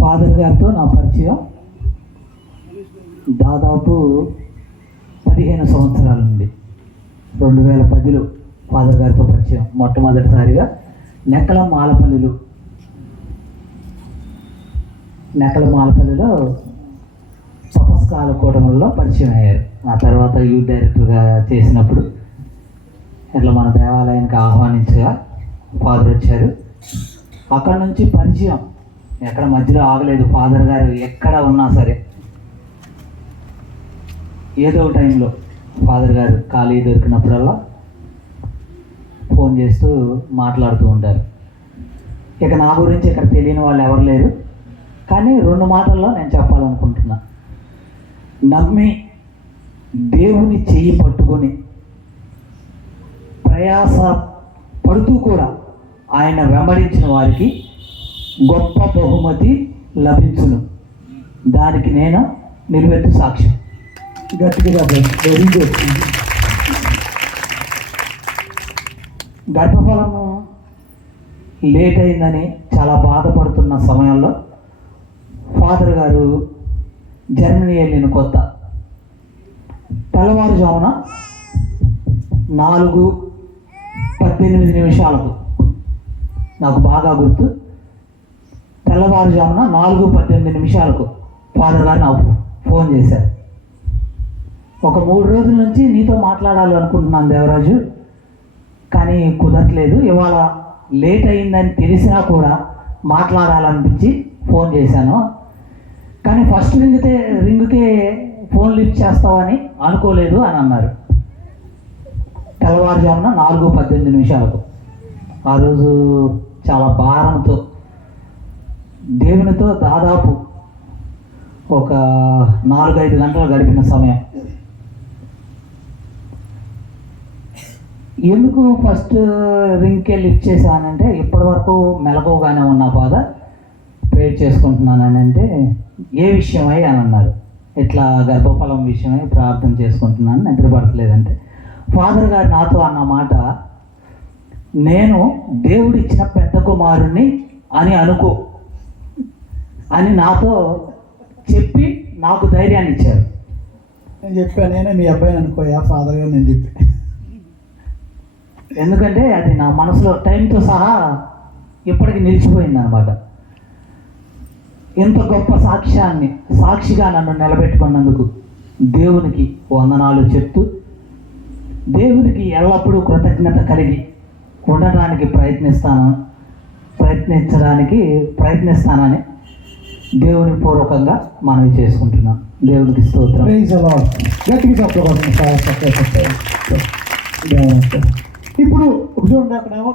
Father గారితో నా పరిచయం. దాదాపు పదిహేను సంవత్సరాల నుండి రెండు వేల పదిలో ఫాదర్ గారితో పరిచయం మొట్టమొదటిసారిగా నెక్కల మాలపల్లిలో. నెక్కల మాలపల్లిలో సపస్కాల కూటములలో పరిచయం అయ్యారు. ఆ తర్వాత యూత్ డైరెక్టర్గా చేసినప్పుడు ఇట్లా మన దేవాలయానికి ఆహ్వానించగా ఫాదర్ వచ్చారు. అక్కడ నుంచి పరిచయం. ఎక్కడ మధ్యలో ఆగలేదు. ఫాదర్ గారు ఎక్కడ ఉన్నా సరే. ఏదో టైంలో ఫాదర్ గారు ఖాళీ దొరికినప్పుడల్లా ఫోన్ చేస్తూ మాట్లాడుతూ ఉంటారు. ఇక నా గురించి ఇక్కడ తెలియని వాళ్ళు ఎవరు లేరు. కానీ రెండు మాటల్లో నేను చెప్పాలనుకుంటున్నా. నమ్మి దేవుని చెయ్యి పట్టుకొని ప్రయాస పడుతూ కూడా ఆయన వెంబడించిన వారికి గొప్ప బహుమతి లభించును. దానికి నేను నిలువెత్తు సాక్ష్యం గట్టిగా వెరీ గుడ్ గర్భఫలము లేట్ అయిందని చాలా బాధపడుతున్న సమయంలో ఫాదర్ గారు జర్మనీ వెళ్ళిన కొత్త. తెల్లవారుజామున నాలుగు పద్దెనిమిది నిమిషాలకు. నాకు బాగా గుర్తు. తెల్లవారుజామున నాలుగు పద్దెనిమిది నిమిషాలకు ఫాదర్ గారు నాకు ఫోన్ చేశారు. ఒక మూడు రోజుల నుంచి నీతో మాట్లాడాలి అనుకుంటున్నాను దేవరాజు కానీ కుదరట్లేదు. ఇవాళ లేట్ అయిందని తెలిసినా కూడా మాట్లాడాలనిపించి ఫోన్ చేశాను. కానీ ఫస్ట్ రింగితే రింగుకే ఫోన్ లిఫ్ట్ చేస్తావని అనుకోలేదు అని అన్నారు. తెల్లవారుజామున నాలుగు పద్దెనిమిది నిమిషాలకు. ఆ రోజు చాలా భారంతో దేవునితో దాదాపు ఒక నాలుగైదు గంటలు గడిపిన సమయం. ఎందుకు ఫస్ట్ రింగ్కే లిఫ్ట్ చేశానంటే ఇప్పటి వరకు మెలకువగానే ఉన్న బాధ ప్రేర్ చేసుకుంటున్నానంటే అంటే ఏ విషయమై అని అన్నారు. ఇట్లా గర్భఫలం విషయమై ప్రార్థన చేసుకుంటున్నాను నిద్రపడట్లేదంటే ఫాదర్ గారు నాతో అన్న మాట నేను దేవుడిచ్చిన పెద్ద కుమారుణ్ణి అని అనుకో అని నాతో చెప్పి నాకు ధైర్యాన్ని ఇచ్చారు. నేను చెప్పాను నేనే మీ అబ్బాయిని అనుకోయా? ఫాదర్ గారు నేను చెప్పి. ఎందుకంటే అది నా మనసులో టైంతో సహా ఇప్పటికి నిలిచిపోయింది అనమాట ఇంత గొప్ప సాక్ష్యాన్ని సాక్షిగా నన్ను నిలబెట్టుకున్నందుకు దేవునికి వందనాలు చెప్తూ దేవునికి ఎల్లప్పుడూ కృతజ్ఞత కలిగి ఉండడానికి ప్రయత్నిస్తాను ప్రయత్నించడానికి ప్రయత్నిస్తానని దేవుని పూర్వకంగా మనవి చేసుకుంటున్నాం. దేవునికి స్తోత్రం. ఇప్పుడు చూడండి అక్కడేమో